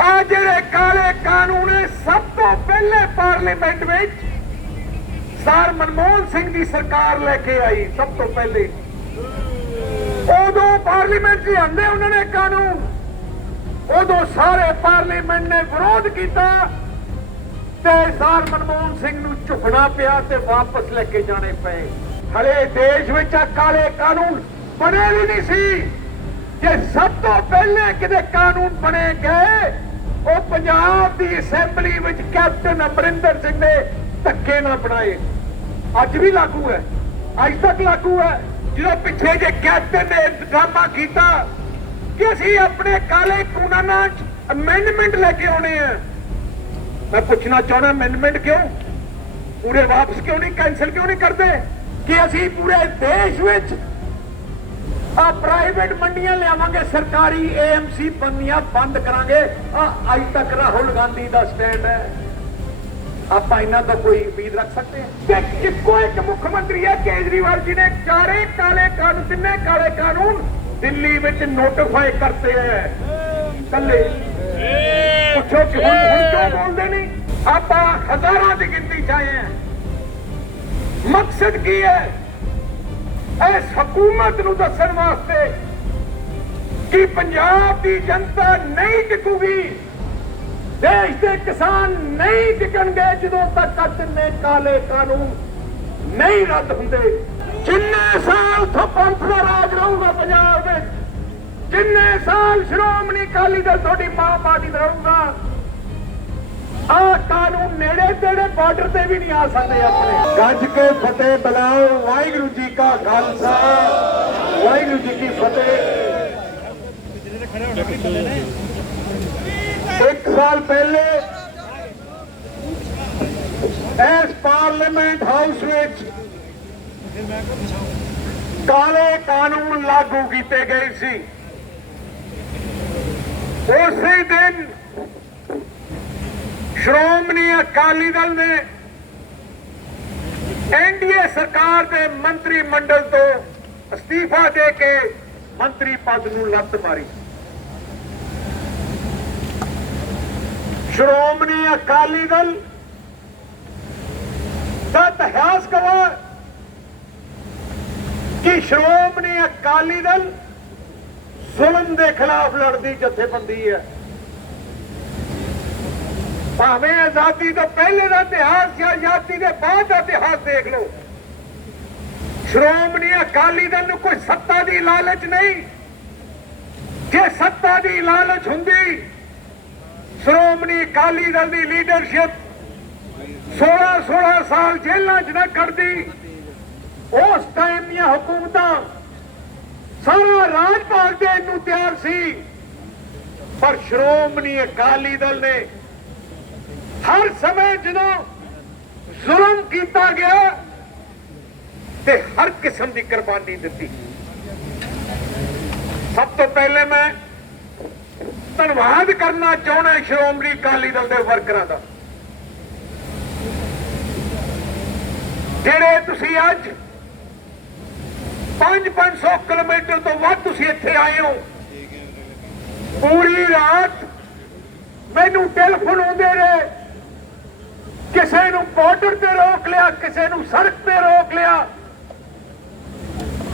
आ ਜਿਹੜੇ ਕਾਲੇ ਕਾਨੂੰਨ सब तो पहले पार्लीमेंट में सर मनमोहन सिंह की सरकार लेके आई। सब तो पहले उदो पार्लीमेंट से आंदे उन्होंने कानून, उदो सारे पार्लीमेंट ने विरोध किया ते सर मनमोहन सिंह नूं झुकना पिया ते वापस लेके जाने पे। हले देश में काले कानून बने भी नहीं सी कि सब तो पहले किते कानून बने गए वो पंजाब की असैंबली में कैप्टन अमरिंदर सिंह ने धक्के ना बनाए। अज भी लागू है, अज तक लागू है। जो पिछे जे कैप्टन ने ड्रामा किया कि असी अपने काले कानूनों अमेंडमेंट लेके आने हैं, मैं पूछना चाहना अमेंडमेंट क्यों पूरे वापस क्यों नहीं, कैंसिल क्यों नहीं करते कि असी पूरे देश में प्राइवेट मंडियां लियावांगे, सरकारी एएमसी मंडियां बंद करांगे। अज तक राहुल गांधी का स्टैंड है, आप इन्हां तो कोई उम्मीद रख सकते हैं? किसको एक मुख्यमंत्री है केजरीवाल जी ने चारे काले कानून, तिने काले कानून दिल्ली में नोटिफाई करते हैं कले। पूछो कि हुण क्यों बोलते नहीं? आप हजारों की गिनती चाहे हैं, मकसद की है इस हुकूमत नूं दस्सण वास्ते कि पंजाब की जनता नहीं टिकूगी, देश के किसान नहीं टिकणगे जदों तक तिन्ने काले कानून नहीं रद्द हुंदे। जिन्ने साल तो पंथ दा राज रहूगा पंजाब में, जिन्ने साल श्रोमणी अकाली दल तुहाडी मां पार्टी दा रहूगा, आ कानून नेड़े तेड़े बॉर्डर ते भी नहीं आ सकते। अपने गज के फतेह बुलाओ, वाहिगुरू जी का खालसा वाहिगुरू जी की फतेह। एक साल पहले इस पार्लियामेंट हाउस में काले कानून लागू किए गए सी। उसी दिन श्रोमणी अकाली दल ने एनडीए सरकार के मंत्रिमंडल तो अस्तीफा दे के मंत्री पद नूं लत्त मारी। श्रोमणी अकाली दल का इतिहास गवाह कि श्रोमणी अकाली दल जुल्म के खिलाफ लड़ती जथेबंदी है। भावें आजादी तो पहले का इतिहास या आजादी के बाद का इतिहास देख लो, श्रोमणी अकाली दल नूं कोई सत्ता की लालच नहीं। जे सत्ता की लालच हुंदी, श्रोमणी अकाली दल की लीडरशिप 16-16 साल जेलों च न कटदी। उस टाइम दी हुकूमतां सारा राजपाल देण नूं तैयार सी, पर श्रोमणी अकाली दल ने हर समय जो जुल्म किया गया ते हर किस्म की कुर्बानी दी। सब तो पहले मैं धन्यवाद करना चाहना श्रोमणी अकाली दल के वर्करां दा, जिहड़े तुसीं अज 500 किलोमीटर तो वध तुसीं इत्थे आए हो। पूरी रात मैनू टेलीफोन आउंदे रहे, किसी नूं बॉर्डर ते रोक लिया, किसी नूं सड़क ते रोक लिया,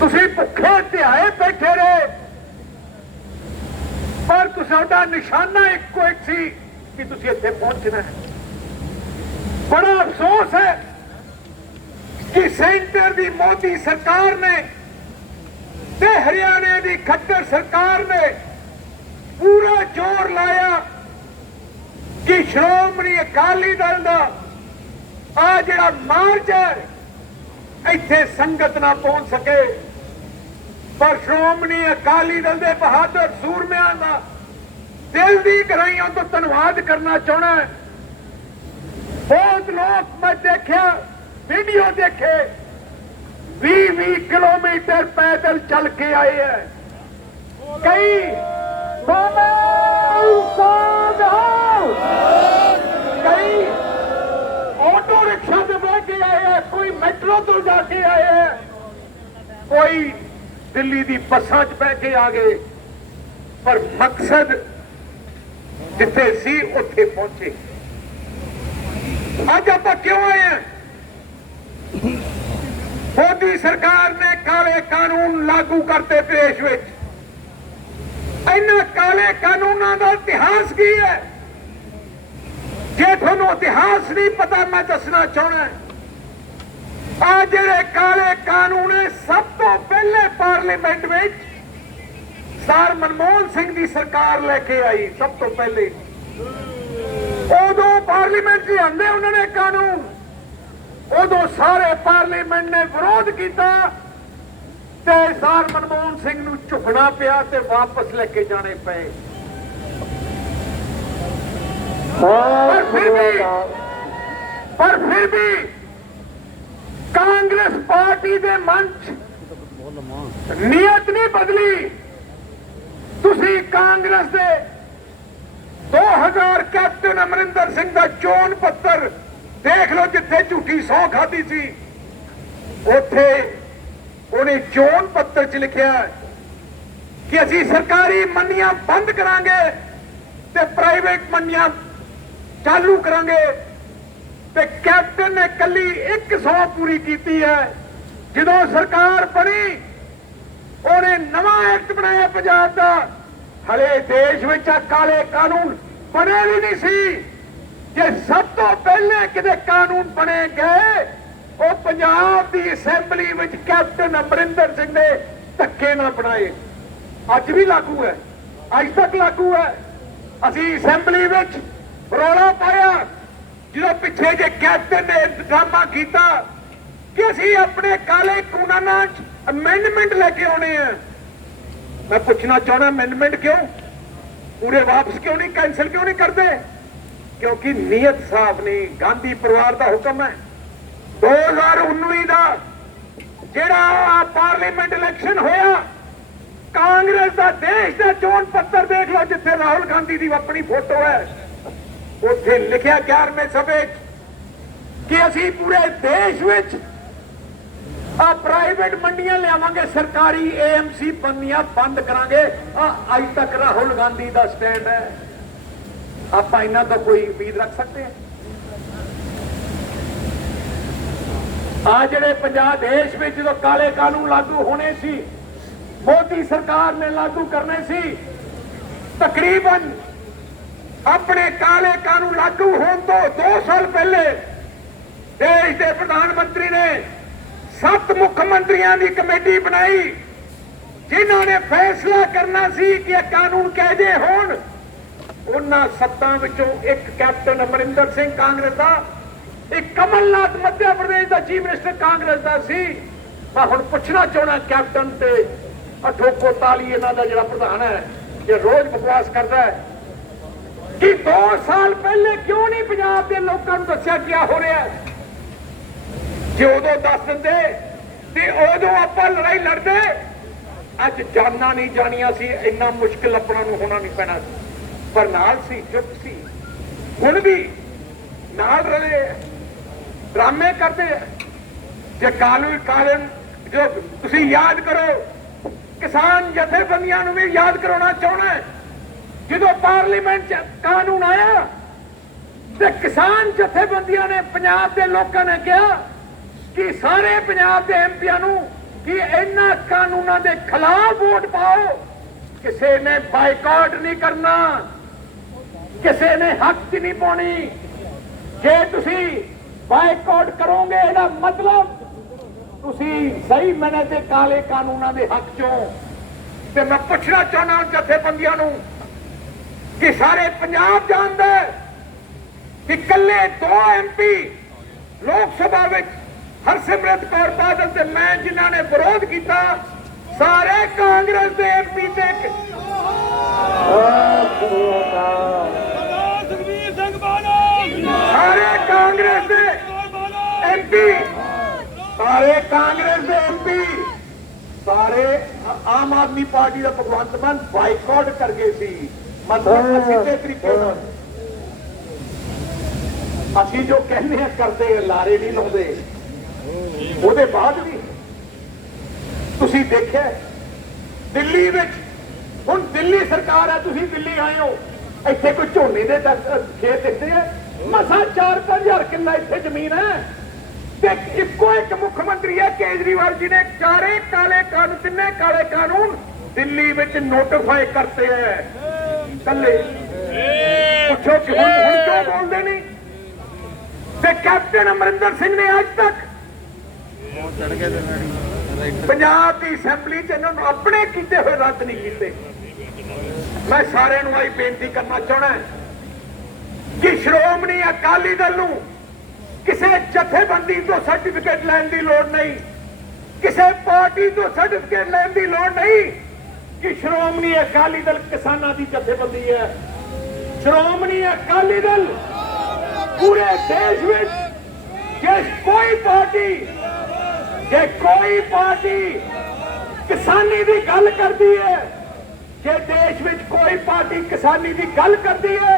तुसीं भुखे ध्याए बैठे रहे, पर तुहाडा निशाना इक्को एक सी कि तुसीं इत्थे पहुंचना है। बड़ा अफसोस है कि सेंटर की मोदी सरकार ने ते हरियाणे की खट्टर सरकार ने पूरा जोर लाया कि श्रोमणी अकाली दल का आ जिहड़ा मार्च है इत्थे संगत ना पहुंच सके। पर श्रोमणी अकाली दल के बहादुर सूरमियां का दिल की गहराइयों तो धन्यवाद करना चाहना है। बहुत लोग मैं देखा, वीडियो देखे, 20-20 किलोमीटर पैदल चल के आए हैं। कई कई ऑटो रिक्शा से बह के आए हैं, कोई मेट्रो तो जाके आए हैं, कोई दिल्ली की बसा च बह के आ गए। पर मकसद ਜਿੱਥੇ ਸੀ ਉੱਥੇ ਪਹੁੰਚੇ। ਅੱਜ ਆਪਾਂ ਕਿਉਂ ਆਏ ਹਾਂ? ਮੋਦੀ ਸਰਕਾਰ ਨੇ ਕਾਲੇ ਕਾਨੂੰਨ ਲਾਗੂ ਕਰਤੇ ਦੇਸ਼ ਵਿੱਚ। ਇਹਨਾਂ ਕਾਲੇ ਕਾਨੂੰਨਾਂ ਦਾ ਇਤਿਹਾਸ ਕੀ ਹੈ? ਜੇ ਤੁਹਾਨੂੰ ਇਤਿਹਾਸ ਨਹੀਂ ਪਤਾ, ਮੈਂ ਦੱਸਣਾ ਚਾਹੁੰਦਾ। ਆ ਜਿਹੜੇ ਕਾਲੇ ਕਾਨੂੰਨ ਸਭ ਤੋਂ ਪਹਿਲੇ ਪਾਰਲੀਮੈਂਟ ਵਿੱਚ ਸਰ ਮਨਮੋਹਨ ਸਿੰਘ ਦੀ ਸਰਕਾਰ ਲੈ ਕੇ ਆਈ। ਸਭ ਤੋਂ ਪਹਿਲੇ ਉਦੋਂ ਪਾਰਲੀਮੈਂਟ 'ਚ ਆਂਦੇ ਉਹਨਾਂ ਨੇ ਕਾਨੂੰਨ, ਉਦੋਂ ਸਾਰੇ ਪਾਰਲੀਮੈਂਟ ਨੇ ਵਿਰੋਧ ਕੀਤਾ ਤੇ ਸਰ ਮਨਮੋਹਨ ਸਿੰਘ ਨੂੰ ਝੁਕਣਾ ਪਿਆ ਤੇ ਵਾਪਸ ਲੈ ਕੇ ਜਾਣੇ ਪਏ। ਪਰ ਫਿਰ ਵੀ ਕਾਂਗਰਸ ਪਾਰਟੀ ਦੇ ਮਨ 'ਚ ਨੀਅਤ ਨਹੀਂ ਬਦਲੀ। ਤੁਸੀਂ ਕਾਂਗਰਸ ਦੇ 2000 ਕੈਪਟਨ ਅਮਰਿੰਦਰ ਸਿੰਘ ਦਾ ਚੋਣ ਪੱਤਰ ਦੇਖ ਲਓ, ਜਿੱਥੇ ਝੂਠੀ ਸਹੁੰ ਖਾਧੀ ਸੀ ਉੱਥੇ ਉਹਨੇ ਚੋਣ ਪੱਤਰ 'ਚ ਲਿਖਿਆ ਕਿ ਅਸੀਂ ਸਰਕਾਰੀ ਮੰਡੀਆਂ ਬੰਦ ਕਰਾਂਗੇ ਤੇ ਪ੍ਰਾਈਵੇਟ ਮੰਡੀਆਂ ਚਾਲੂ ਕਰਾਂਗੇ। ਤੇ ਕੈਪਟਨ ਨੇ ਕੱਲੀ ਇੱਕ ਸਹੁੰ ਪੂਰੀ ਕੀਤੀ ਹੈ। ਜਦੋਂ ਸਰਕਾਰ ਬਣੀ ਉਹਨੇ ਨਵਾਂ ਐਕਟ ਬਣਾਇਆ ਪੰਜਾਬ ਦਾ। ਹਲੇ ਦੇਸ਼ ਵਿੱਚ ਕਾਲੇ ਕਾਨੂੰਨ ਬਣੇ ਵੀ ਨਹੀਂ ਸੀ। ਜੇ ਸਭ ਤੋਂ ਪਹਿਲੇ ਕਿਤੇ ਕਾਨੂੰਨ ਬਣੇ ਗਏ ਉਹ ਪੰਜਾਬ ਦੀ ਅਸੈਂਬਲੀ ਵਿੱਚ ਕੈਪਟਨ ਅਮਰਿੰਦਰ ਸਿੰਘ ਨੇ ਧੱਕੇ ਨਾ ਬਣਾਏ। ਅੱਜ ਵੀ ਲਾਗੂ ਹੈ, ਅੱਜ ਤੱਕ ਲਾਗੂ ਹੈ। ਅਸੀਂ ਅਸੈਂਬਲੀ ਵਿੱਚ ਰੌਲਾ ਪਾਇਆ ਜਦੋਂ ਪਿੱਛੇ ਜੇ ਕੈਪਟਨ ਨੇ ਡਰਾਮਾ ਕੀਤਾ ਕਿ ਅਸੀਂ ਆਪਣੇ ਕਾਲੇ ਕਾਨੂੰਨਾਂ 'ਚ ਅਮੈਂਡਮੈਂਟ ਲੈ ਕੇ ਆਉਣੇ ਆ। ਮੈਂ ਪੁੱਛਣਾ ਚਾਹੁੰਦਾ, ਅਮੈਂਡਮੈਂਟ ਕਿਉਂ? ਪੂਰੇ ਵਾਪਸ ਕਿਉਂ ਨਹੀਂ, ਕੈਂਸਲ ਕਿਉਂ ਨਹੀਂ ਕਰਦੇ? ਕਿਉਂਕਿ ਨੀਅਤ ਸਾਫ਼ ਨਹੀਂ। ਗਾਂਧੀ ਪਰਿਵਾਰ ਦਾ ਹੁਕਮ ਹੈ। 2019 ਦਾ ਜਿਹੜਾ ਪਾਰਲੀਮੈਂਟ ਇਲੈਕਸ਼ਨ ਹੋਇਆ, ਕਾਂਗਰਸ ਦਾ ਦੇਸ਼ ਦਾ ਚੋਣ ਪੱਤਰ ਦੇਖ ਲਓ, ਜਿੱਥੇ ਰਾਹੁਲ ਗਾਂਧੀ ਦੀ ਆਪਣੀ ਫੋਟੋ ਹੈ। ਉੱਥੇ ਲਿਖਿਆ 11ਵੇਂ ਸਭੇ ਕਿ ਅਸੀਂ ਪੂਰੇ ਦੇਸ਼ ਵਿੱਚ ਆ ਪ੍ਰਾਈਵੇਟ ਮੰਡੀਆਂ ਲਿਆਵਾਂਗੇ, ਸਰਕਾਰੀ ਏਐਮਸੀ ਮੰਡੀਆਂ ਬੰਦ ਕਰਾਂਗੇ। ਅੱਜ ਤੱਕ ਰਾਹੁਲ ਗਾਂਧੀ ਦਾ ਸਟੈਂਡ ਹੈ। ਆਪਾਂ ਇਹਨਾਂ ਤੋਂ ਕੋਈ ਉਮੀਦ ਰੱਖ ਸਕਦੇ ਹਾਂ? ਆ ਜਿਹੜੇ ਪੰਜਾਬ ਦੇਸ਼ ਵਿੱਚ ਜਦੋਂ ਕਾਲੇ ਕਾਨੂੰਨ ਲਾਗੂ ਹੋਣੇ ਸੀ, ਮੋਦੀ ਸਰਕਾਰ ਨੇ ਲਾਗੂ ਕਰਨੇ ਸੀ, ਤਕਰੀਬਨ ਆਪਣੇ ਕਾਲੇ ਕਾਨੂੰਨ ਲਾਗੂ ਹੋਣ ਤੋਂ 2 ਸਾਲ ਪਹਿਲੇ ਦੇਸ਼ ਦੇ ਪ੍ਰਧਾਨ ਮੰਤਰੀ ਨੇ 7 ਮੁੱਖ ਮੰਤਰੀਆਂ ਦੀ ਕਮੇਟੀ ਬਣਾਈ, ਜਿਨ੍ਹਾਂ ਨੇ ਫੈਸਲਾ ਕਰਨਾ ਸੀ ਕਿ ਇਹ ਕਾਨੂੰਨ ਕਿਹੋ ਜਿਹੇ ਹੋਣ। ਉਹਨਾਂ 7 ਵਿੱਚੋਂ ਇੱਕ ਕੈਪਟਨ ਅਮਰਿੰਦਰ ਸਿੰਘ ਕਾਂਗਰਸ ਦਾ, ਇੱਕ ਕਮਲਨਾਥ ਮੱਧ ਪ੍ਰਦੇਸ਼ ਦਾ ਚੀਫ ਮਿਨਿਸਟਰ ਕਾਂਗਰਸ ਦਾ ਸੀ। ਮੈਂ ਹੁਣ ਪੁੱਛਣਾ ਚਾਹੁੰਦਾ ਕੈਪਟਨ ਤੇ ਅਠੋਕੋ ਤਾਲੀ ਇਹਨਾਂ ਦਾ ਜਿਹੜਾ ਪ੍ਰਧਾਨ ਹੈ, ਇਹ ਰੋਜ਼ ਬਕਵਾਸ ਕਰਦਾ ਹੈ ਕਿ 2 ਸਾਲ ਪਹਿਲੇ ਕਿਉਂ ਨਹੀਂ ਪੰਜਾਬ ਦੇ ਲੋਕਾਂ ਨੂੰ ਦੱਸਿਆ ਕੀ ਹੋ ਰਿਹਾ ਹੈ? ਜੇ ਉਦੋਂ ਦੱਸ ਦਿੰਦੇ ਤੇ ਉਦੋਂ ਆਪਾਂ ਲੜਾਈ ਲੜਦੇ, ਅੱਜ ਜਾਨਾਂ ਨਹੀਂ ਜਾਣੀਆਂ ਸੀ। ਇੰਨਾ ਮੁਸ਼ਕਿਲ ਆਪਣਾ ਨੂੰ ਹੋਣਾ ਨਹੀਂ ਪੈਣਾ ਸੀ। ਪਰ ਨਾਲ ਸੀ, ਚੁੱਪ ਸੀ। ਹੁਣ ਵੀ ਨਾਲ ਰਲੇ, ਡਰਾਮੇ ਕਰਦੇ। ਜੇ ਕਾਨੂੰਨ ਜੋ ਤੁਸੀਂ ਯਾਦ ਕਰੋ, ਕਿਸਾਨ ਜਥੇਬੰਦੀਆਂ ਨੂੰ ਵੀ ਯਾਦ ਕਰਾਉਣਾ ਚਾਹੁੰਦਾ। ਜਦੋਂ ਪਾਰਲੀਮੈਂਟ 'ਚ ਕਾਨੂੰਨ ਆਇਆ ਤੇ ਕਿਸਾਨ ਜਥੇਬੰਦੀਆਂ ਨੇ, ਪੰਜਾਬ ਦੇ ਲੋਕਾਂ ਨੇ ਕਿਹਾ ਕਿ ਸਾਰੇ ਪੰਜਾਬ ਦੇ ਐਮਪੀਆਂ ਨੂੰ ਕਿ ਇਹਨਾਂ ਕਾਨੂੰਨਾਂ ਦੇ ਖਿਲਾਫ ਵੋਟ ਪਾਓ। ਕਿਸੇ ਨੇ ਬਾਈਕਾਟ ਨਹੀਂ ਕਰਨਾ, ਕਿਸੇ ਨੇ ਹੱਕ 'ਚ ਨਹੀਂ ਪਾਉਣੀ। ਜੇ ਤੁਸੀਂ ਬਾਈਕਾਟ ਕਰੋਗੇ ਇਹਦਾ ਮਤਲਬ ਤੁਸੀਂ ਸਹੀ ਮੈਨੇ ਤੇ ਕਾਲੇ ਕਾਨੂੰਨਾਂ ਦੇ ਹੱਕ 'ਚੋਂ। ਤੇ ਮੈਂ ਪੁੱਛਣਾ ਚਾਹੁੰਦਾ ਜਥੇਬੰਦੀਆਂ ਨੂੰ ਕਿ ਸਾਰੇ ਪੰਜਾਬ ਜਾਣਦਾ ਕਿ ਇਕੱਲੇ 2 ਐਮਪੀ ਲੋਕ ਸਭਾ ਵਿੱਚ ਹਰਸਿਮਰਤ ਕੌਰ ਬਾਦਲ ਤੇ ਮੈਂ, ਜਿਨ੍ਹਾਂ ਨੇ ਵਿਰੋਧ ਕੀਤਾ, ਸਾਰੇ ਕਾਂਗਰਸ ਦੇ ਐਮਪੀ ਤੇ ਸਾਰੇ ਕਾਂਗਰਸ ਦੇ ਐਮਪੀ, ਸਾਰੇ ਕਾਂਗਰਸ ਦੇ ਐਮਪੀ, ਸਾਰੇ ਆਮ ਆਦਮੀ ਪਾਰਟੀ ਦਾ ਭਗਵੰਤ ਮਾਨ ਬਾਈਕਾਟ ਕਰ ਗਏ ਸੀ। ਮਤਲਬ ਸਿੱਧੇ ਤਰੀਕੇ ਨਾਲ ਅਸੀਂ ਜੋ ਕਹਿੰਦੇ ਆ ਕਰਦੇ, ਲਾਰੇ ਨਹੀਂ ਲਾਉਂਦੇ। ਉਹਦੇ ਬਾਅਦ ਵੀ ਤੁਸੀਂ ਦੇਖਿਆ ਦਿੱਲੀ ਵਿੱਚ, ਹੁਣ ਦਿੱਲੀ ਸਰਕਾਰ ਹੈ, ਤੁਸੀਂ ਦਿੱਲੀ ਆਏ ਹੋ, ਇੱਥੇ ਕੋਈ ਝੋਨੇ ਦੇ ਖੇਤ ਦਿਖਦੇ ਆ, ਮਸਾ 4-5 ਹਜ਼ਾਰ ਕਿੱਲਾ ਇੱਥੇ ਜ਼ਮੀਨ ਹੈ ਤੇ ਇੱਕੋ ਇੱਕ ਮੁੱਖ ਮੰਤਰੀ ਹੈ ਕੇਜਰੀਵਾਲ ਜੀ ਨੇ ਚਾਰੇ ਕਾਲੇ ਕਾਨੂੰਨ, ਤਿੰਨੇ ਕਾਲੇ ਕਾਨੂੰਨ ਦਿੱਲੀ ਵਿੱਚ ਨੋਟੀਫਾਈ ਕਰਤੇ ਹੈ ਕੱਲੇ। ਪੁੱਛੋ ਕਿ ਹੁਣ ਕਿਉਂ ਬੋਲਦੇ ਨਹੀਂ? ਤੇ ਕੈਪਟਨ ਅਮਰਿੰਦਰ ਸਿੰਘ ਨੇ ਅੱਜ ਤੱਕ ਪੰਜਾਬ ਦੀ ਅਸੈਂਬਲੀ ਚ ਇਹਨਾਂ ਨੂੰ ਆਪਣੇ ਕੀਤੇ ਹੋਏ ਰੱਦ ਨਹੀਂ ਕੀਤੇ। ਮੈਂ ਸਾਰਿਆਂ ਨੂੰ ਆਹੀ ਬੇਨਤੀ ਕਰਨਾ ਚਾਹਣਾ ਕਿ ਸ਼੍ਰੋਮਣੀ ਅਕਾਲੀ ਦਲ ਨੂੰ ਕਿਸੇ ਜਥੇਬੰਦੀ ਤੋਂ ਸਰਟੀਫਿਕੇਟ ਲੈਣ ਦੀ ਲੋੜ ਨਹੀਂ, ਕਿਸੇ ਪਾਰਟੀ ਤੋਂ ਸਰਟੀਫਿਕੇਟ ਲੈਣ ਦੀ ਲੋੜ ਨਹੀਂ ਕਿ ਸ਼੍ਰੋਮਣੀ ਅਕਾਲੀ ਦਲ ਕਿਸਾਨਾਂ ਦੀ ਜਥੇਬੰਦੀ ਹੈ। ਸ਼੍ਰੋਮਣੀ ਅਕਾਲੀ ਦਲ ਪੂਰੇ ਦੇਸ਼ ਵਿੱਚ ਜੇ ਕੋਈ ਪਾਰਟੀ ਕਿਸਾਨੀ ਦੀ ਗੱਲ ਕਰਦੀ ਹੈ, ਜੇ ਦੇਸ਼ ਵਿੱਚ ਕੋਈ ਪਾਰਟੀ ਕਿਸਾਨੀ ਦੀ ਗੱਲ ਕਰਦੀ ਹੈ,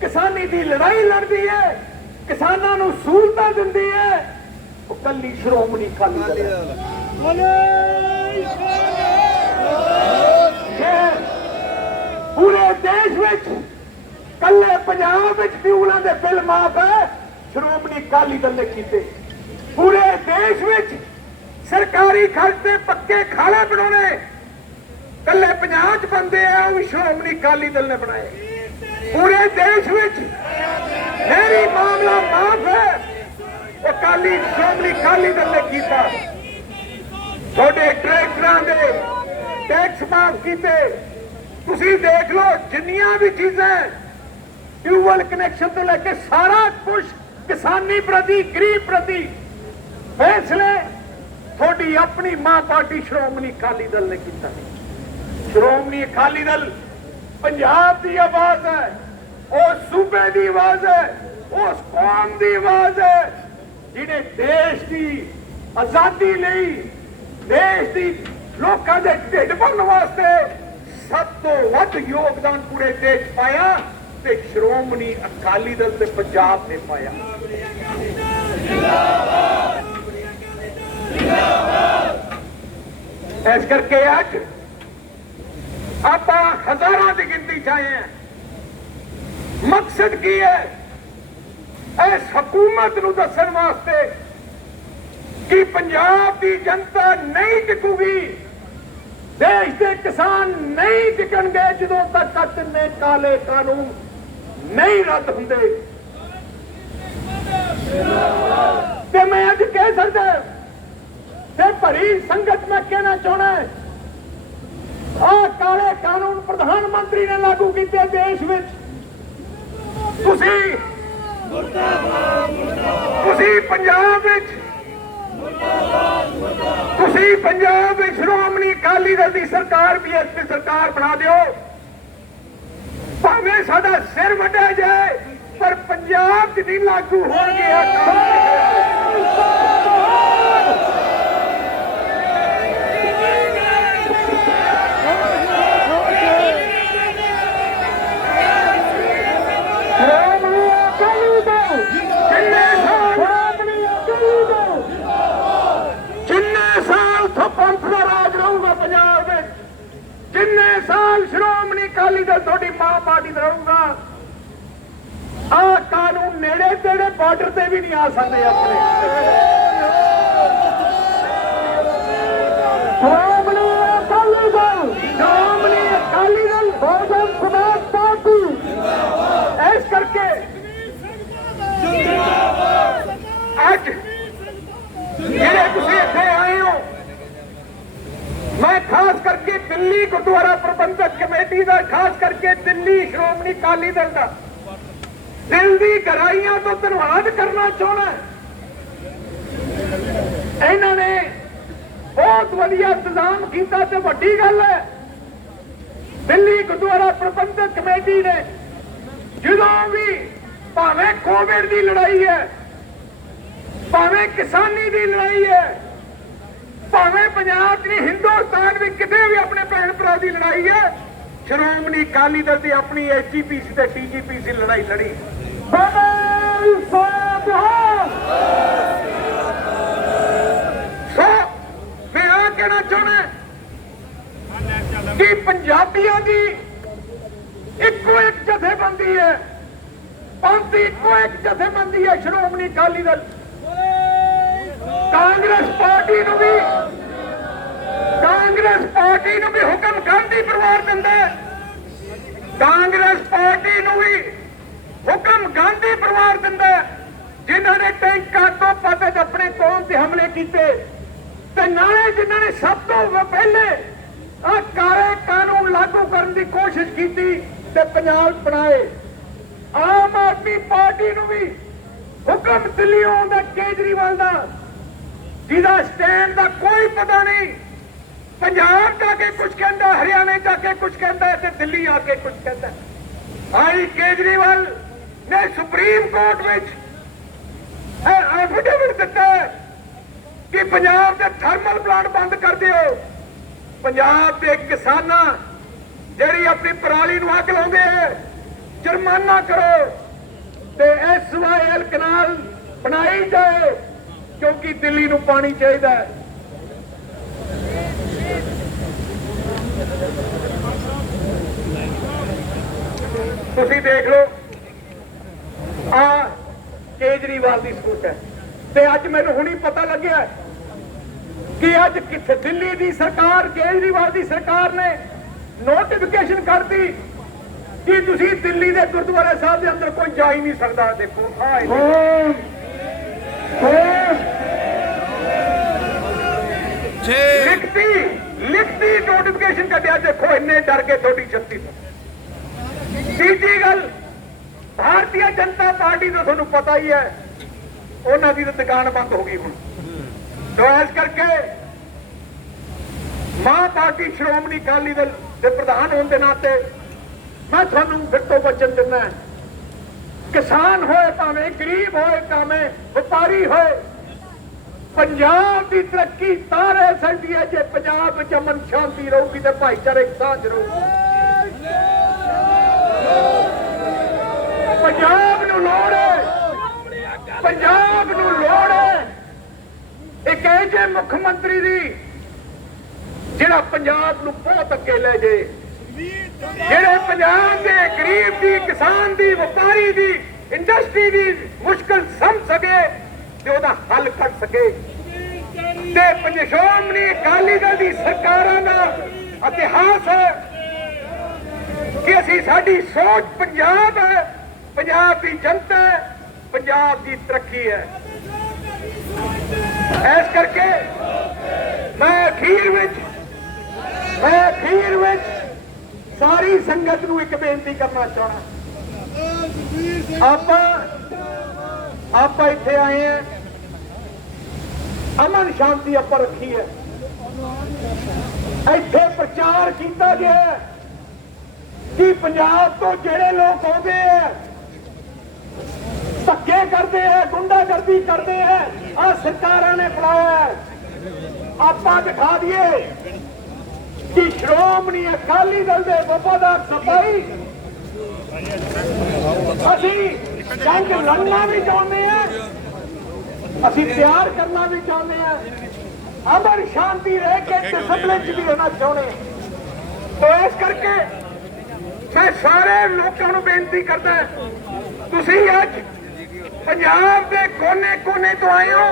ਕਿਸਾਨੀ ਦੀ ਲੜਾਈ ਲੜਦੀ ਹੈ, ਕਿਸਾਨਾਂ ਨੂੰ ਸਹੂਲਤਾਂ ਦਿੰਦੀ ਹੈ, ਉਹ ਕੱਲੀ ਸ਼੍ਰੋਮਣੀ ਅਕਾਲੀ ਦਲ ਹੈ। ਪੂਰੇ ਦੇਸ਼ ਵਿੱਚ ਕੱਲੇ ਪੰਜਾਬ ਵਿੱਚ ਫਿਊਲਾਂ ਦੇ ਬਿੱਲ ਮਾਫ ਹੈ, ਸ਼੍ਰੋਮਣੀ ਅਕਾਲੀ ਦਲ ਨੇ ਕੀਤੇ। ਪੂਰੇ ਦੇਸ਼ ਵਿੱਚ ਸਰਕਾਰੀ ਖਰਚ ਤੇ ਪੱਕੇ ਖਾਲੇ ਬਣਾਉਣੇ ਕੱਲੇ ਪੰਜਾਬ 'ਚ ਬੰਦੇ ਆ, ਉਹ ਵੀ ਸ਼੍ਰੋਮਣੀ ਅਕਾਲੀ ਦਲ ਨੇ ਬਣਾਏ। ਪੂਰੇ ਦੇਸ਼ ਵਿੱਚ ਨਹਿਰੀ ਮਾਮਲਾ ਮਾਫ ਹੈ, ਉਹ ਸ਼੍ਰੋਮਣੀ ਅਕਾਲੀ ਦਲ ਨੇ ਕੀਤਾ। ਤੁਹਾਡੇ ਟਰੈਕਟਰਾਂ ਦੇ ਟੈਕਸ ਮਾਫ ਕੀਤੇ। ਤੁਸੀਂ ਦੇਖ ਲਓ ਜਿੰਨੀਆਂ ਵੀ ਚੀਜ਼ਾਂ ਟਿਊਬਵੈਲ ਕਨੈਕਸ਼ਨ ਤੋਂ ਲੈ ਕੇ ਸਾਰਾ ਕੁਝ ਕਿਸਾਨੀ ਪ੍ਰਤੀ, ਗਰੀਬ ਪ੍ਰਤੀ ਫੈਸਲੇ ਤੁਹਾਡੀ ਆਪਣੀ ਮਾਂ ਪਾਰਟੀ ਸ਼੍ਰੋਮਣੀ ਅਕਾਲੀ ਦਲ ਨੇ ਕੀਤਾ। ਸ਼੍ਰੋਮਣੀ ਅਕਾਲੀ ਦਲ ਪੰਜਾਬ ਦੀ ਆਵਾਜ਼ ਹੈ, ਉਸ ਸੂਬੇ ਦੀ ਆਵਾਜ਼ ਹੈ, ਉਸ ਕੌਮ ਦੀ ਆਵਾਜ਼ ਹੈ ਜਿਹਨੇ ਦੇਸ਼ ਦੀ ਆਜ਼ਾਦੀ ਲਈ, ਦੇਸ਼ ਦੀ ਲੋਕਾਂ ਦੇ ਢਿੱਡ ਭਰਨ ਵਾਸਤੇ ਸਭ ਤੋਂ ਵੱਧ ਯੋਗਦਾਨ ਪੂਰੇ ਦੇਸ਼ ਪਾਇਆ ਤੇ ਸ਼੍ਰੋਮਣੀ ਅਕਾਲੀ ਦਲ ਤੇ ਪੰਜਾਬ ਨੇ ਪਾਇਆ। ਇਸ ਕਰਕੇ ਅੱਜ ਆਪਾਂ ਹਜ਼ਾਰਾਂ ਦੀ ਗਿਣਤੀ 'ਚ ਆਏ ਹਾਂ। ਮਕਸਦ ਕੀ ਹੈ? ਇਸ ਹਕੂਮਤ ਨੂੰ ਦੱਸਣ ਵਾਸਤੇ ਕਿ ਪੰਜਾਬ ਦੀ ਜਨਤਾ ਨਹੀਂ ਟਿਕੂਗੀ, ਦੇਸ਼ ਦੇ ਕਿਸਾਨ ਨਹੀਂ ਟਿਕਣਗੇ ਜਦੋਂ ਤੱਕ ਤਿੰਨੇ ਕਾਲੇ ਕਾਨੂੰਨ ਨਹੀਂ ਰੱਦ ਹੁੰਦੇ। ਤੇ ਮੈਂ ਅੱਜ ਕਹਿ ਸਕਦਾ ਤੇ ਭਰੀ ਸੰਗਤ ਮੈਂ ਕਹਿਣਾ ਚਾਹਣਾ, ਆਹ ਕਾਲੇ ਕਾਨੂੰਨ ਪ੍ਰਧਾਨ ਮੰਤਰੀ ਨੇ ਲਾਗੂ ਕੀਤੇ ਦੇਸ਼ ਵਿੱਚ। ਤੁਸੀਂ ਪੰਜਾਬ ਵਿੱਚ ਸ਼੍ਰੋਮਣੀ ਅਕਾਲੀ ਦਲ ਦੀ ਸਰਕਾਰ, ਬੀਐਸਪੀ ਸਰਕਾਰ ਬਣਾ ਦਿਓ, ਭਾਵੇਂ ਸਾਡਾ ਸਿਰ ਵੱਢਿਆ ਜਾਏ, ਪਰ ਪੰਜਾਬ 'ਚ ਨਹੀਂ ਲਾਗੂ ਹੋਣਗੇ। ਜਿੰਨੇ ਸਾਲ ਸ਼੍ਰੋਮਣੀ ਅਕਾਲੀ ਦਲ ਤੁਹਾਡੀ ਮਾਂ ਪਾਰਟੀ ਦਾ ਰਹੂਗਾ, ਆਹ ਕਾਨੂੰਨ ਨੇੜੇ ਤੇੜੇ ਬਾਰਡਰ ਤੇ ਵੀ ਨਹੀਂ ਆ ਸਕਦੇ ਆਪਣੇ। ਸ਼੍ਰੋਮਣੀ ਅਕਾਲੀ ਦਲ ਬਹੁਜਨ ਸਮਾਜ ਪਾਰਟੀ, ਇਸ ਕਰਕੇ ਅੱਜ ਜਿਹੜੇ ਤੁਸੀਂ ਇੱਥੇ ਆਏ ਹੋ, मैं खास करके दिल्ली गुरुद्वारा प्रबंधक कमेटी का, खास करके दिल्ली श्रोमणी अकाली दल का दिल की गहराइयां तो धन्यवाद करना चाहना। इन्होंने बहुत वधिया इंतजाम किया ते वड्डी गल है। दिल्ली गुरुद्वारा प्रबंधक कमेटी ने जो भी भावें कोविड की लड़ाई है, भावें किसानी की लड़ाई है, भावें पंजाब की हिंदुस्तान में कितने भी अपने भैन भरा की लड़ाई है, श्रोमणी अकाली दल की अपनी एसजीपीसी ते टीजीपीसी लड़ाई लड़ी। सो मैं आ कहना चाहना कि पंजाबियों की ਇੱਕੋ ਇੱਕ ਜਥੇਬੰਦੀ ਹੈ, ਪੰਥ ਇੱਕੋ ਇੱਕ ਜਥੇਬੰਦੀ ਹੈ ਸ਼੍ਰੋਮਣੀ ਅਕਾਲੀ ਦਲ। ਕਾਂਗਰਸ ਪਾਰਟੀ ਨੂੰ ਵੀ ਹੁਕਮ ਗਾਂਧੀ ਪਰਿਵਾਰ ਦਿੰਦਾ ਹੈ। ਕਾਂਗਰਸ ਪਾਰਟੀ ਨੂੰ ਵੀ ਹੁਕਮ ਗਾਂਧੀ ਪਰਿਵਾਰ ਦਿੰਦਾ ਹੈ, ਜਿਨ੍ਹਾਂ ਨੇ ਟੈਂਕਾਂ ਤੋਂ ਪੱਤ ਆਪਣੇ ਕੌਮ ਤੇ ਹਮਲੇ ਕੀਤੇ ਤੇ ਨਾਲੇ ਜਿਨ੍ਹਾਂ ਨੇ ਸਭ ਤੋਂ ਪਹਿਲੇ ਆ ਕਾਲੇ ਕਾਨੂੰਨ ਲਾਗੂ ਕਰਨ ਦੀ ਕੋਸ਼ਿਸ਼ ਕੀਤੀ ਤੇ ਪੰਜਾਬ ਬਣਾਏ। ਆਮ ਆਦਮੀ ਪਾਰਟੀ ਨੂੰ ਵੀ ਹੁਕਮ ਦਿੱਲੀੋਂ ਆਉਂਦਾ ਕੇਜਰੀਵਾਲ ਦਾ, ਜਿਹਦਾ ਸਟੈਂਡ ਦਾ ਕੋਈ ਪਤਾ ਨਹੀਂ। ਪੰਜਾਬ ਜਾ ਕੇ ਕੁਝ ਕਹਿੰਦਾ, ਹਰਿਆਣੇ ਜਾ ਕੇ ਕੁਝ ਕਹਿੰਦਾ ਤੇ ਦਿੱਲੀ ਆ ਕੇ ਕੁਝ ਕਹਿੰਦਾ। ਆਈ ਕੇਜਰੀਵਾਲ ਨੇ ਸੁਪਰੀਮ ਕੋਰਟ ਵਿੱਚ ਐਫੀਡੇਵਿਟ ਦਿੱਤਾ ਕਿ ਪੰਜਾਬ ਦੇ ਥਰਮਲ ਪਲਾਂਟ ਬੰਦ ਕਰ ਦਿਓ। ਪੰਜਾਬ ਦੇ ਕਿਸਾਨਾਂ ਜਿਹੜੀ ਆਪਣੀ ਪਰਾਲੀ ਨੂੰ ਅੱਗ ਲਾਉਂਦੇ ਹੈ, ਜੁਰਮਾਨਾ ਕਰੋ ਤੇ SYL ਕਨਾਲ ਬਣਾਈ ਜਾਏ, ਕਿਉਂਕਿ ਦਿੱਲੀ ਨੂੰ ਪਾਣੀ ਚਾਹੀਦਾ ਹੈ। ਤੁਸੀਂ ਦੇਖ ਲਓ ਆ ਕੇਜਰੀਵਾਲ ਦੀ ਸੋਚ ਹੈ। ਤੇ ਅੱਜ ਮੈਨੂੰ ਹੁਣੀ ਪਤਾ ਲੱਗਿਆ ਕਿ ਅੱਜ ਕਿੱਥੇ ਦਿੱਲੀ ਦੀ ਸਰਕਾਰ, ਕੇਜਰੀਵਾਲ ਦੀ ਸਰਕਾਰ ਨੇ ਨੋਟੀਫਿਕੇਸ਼ਨ ਕਰਤੀ ਕਿ ਤੁਸੀਂ ਦਿੱਲੀ ਦੇ ਗੁਰਦੁਆਰਾ ਸਾਹਿਬ ਦੇ ਅੰਦਰ ਕੋਈ ਜਾ ਹੀ ਨਹੀਂ ਸਕਦਾ। ਦੇਖੋ ਲਿਖਤੀ ਨੋਟੀਫਿਕੇਸ਼ਨ ਕੱਢਿਆ। ਦੇਖੋ ਇੰਨੇ ਡਰ ਕੇ ਤੁਹਾਡੀ ਸ਼ਕਤੀ ਤੋਂ। ਤੀਜੀ ਗੱਲ, ਭਾਰਤੀ ਜਨਤਾ ਪਾਰਟੀ ਦਾ ਤੁਹਾਨੂੰ ਪਤਾ ਹੀ ਹੈ, ਉਹਨਾਂ ਦੀ ਤਾਂ ਦੁਕਾਨ ਬੰਦ ਹੋ ਗਈ ਹੁਣ। तो इस करके मां पार्टी श्रोमणी अकाली दल के प्रधान होने के नाते मैं थानू फिर तो वचन दिना, किसान होए भावे गरीब होए भावे व्यापारी होए, पंजाब की तरक्की तां रह सकती है जे पंजाब में अमन शांति रहूगी तो भाईचारे सांझ रहूगी। पंजाब नूं लोड़ है, पंजाब नूं लोड़ है एक ऐसे मुख्यमंत्री दी जिहड़ा पंजाब नूं बहुत अगे ले जाए, जिहड़े पंजाब दे गरीब दी, किसान दी, व्यापारी दी, इंडस्ट्री दी मुश्किल समझ सके ते ओहदा हल कर सके। ते श्रोमणी अकाली दल दी सरकारां दा इतिहास है कि असीं साडी सोच पंजाब है, पंजाब की जनता है, पंजाब की तरक्की है। इस करके मैं अखीर विच सारी संगत नूं एक बेनती करना चाहना, आप इत्थे आए हैं, अमन शांति आप रखी है। इत्थे प्रचार किया गया है कि पंजाब तो जेड़े लोग आते हैं धक्के करते हैं, गुंडागर्दी करते हैं, आज सरकार ने बुलाया है। आप दिखा दिए कि श्रोमणी अकाली दल के वफादार सिपाही असी जंग लड़ना भी चाहते हैं, असी तैयार करना भी चाहते हैं, अमन शांति रह के डिसिप्लिन भी रहना चाहते हैं। तो इस करके मैं सारे लोगों को बेनती करता है, तुसी आज पंजाब के कोने कोने तो आए हो,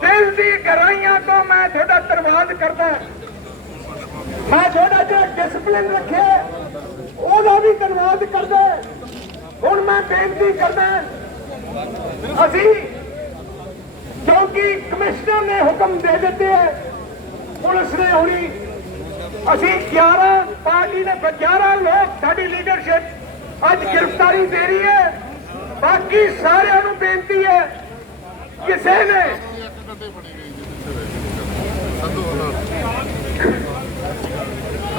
दिल की गहराइयां तो मैं थोड़ा धन्यवाद करता, मैं थोड़ा जो डिसिप्लिन रखे ओदा भी धन्यवाद करता। हुण मैं बेनती करता असी क्योंकि कमिश्नर ने हुक्म दे दिते है, पुलिस ने हुणी असी 11 पार्टी ने 11 लोग साडी लीडरशिप अज गिरफ्तारी दे रही है। बाकी सारे बेनती है किसी ने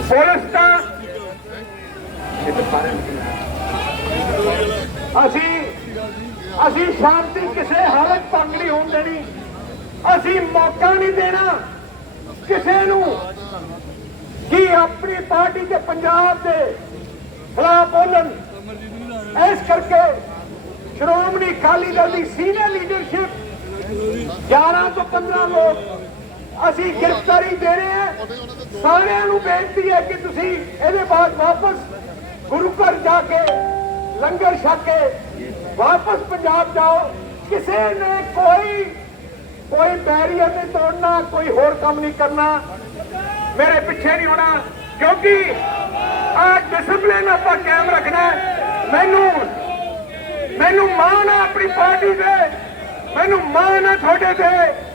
पुलिस का असी शांति किसी हालत भंग नहीं होने देनी, असी मौका नहीं देना किसी नूं कि अपनी पार्टी के पंजाब के खिलाफ बोलन। इस करके श्रोमणी अकाली दल की सीनियर लीडरशिप 11 तो 15 लोग असी गिरफ्तारी दे रहे हैं। सारे बेनती है कि तुसी इहदे बाद वापस ਗੁਰੂ ਘਰ ਜਾ ਕੇ ਲੰਗਰ ਛਕ ਕੇ ਵਾਪਸ ਪੰਜਾਬ ਜਾਓ। ਕਿਸੇ ਨੇ ਕੋਈ ਬੈਰੀਅਰ ਨਹੀਂ ਤੋੜਨਾ, ਕੋਈ ਹੋਰ ਕੰਮ ਨਹੀਂ ਕਰਨਾ, ਮੇਰੇ ਪਿੱਛੇ ਨਹੀਂ ਹੋਣਾ, ਕਿਉਂਕਿ ਆ ਡਿਸਪਲਿਨ ਆਪਾਂ ਕਾਇਮ ਰੱਖਣਾ। ਮੈਨੂੰ ਮਾਣ ਆ ਆਪਣੀ ਪਾਰਟੀ ਤੇ, ਮੈਨੂੰ ਮਾਣ ਆ ਤੁਹਾਡੇ ਤੇ।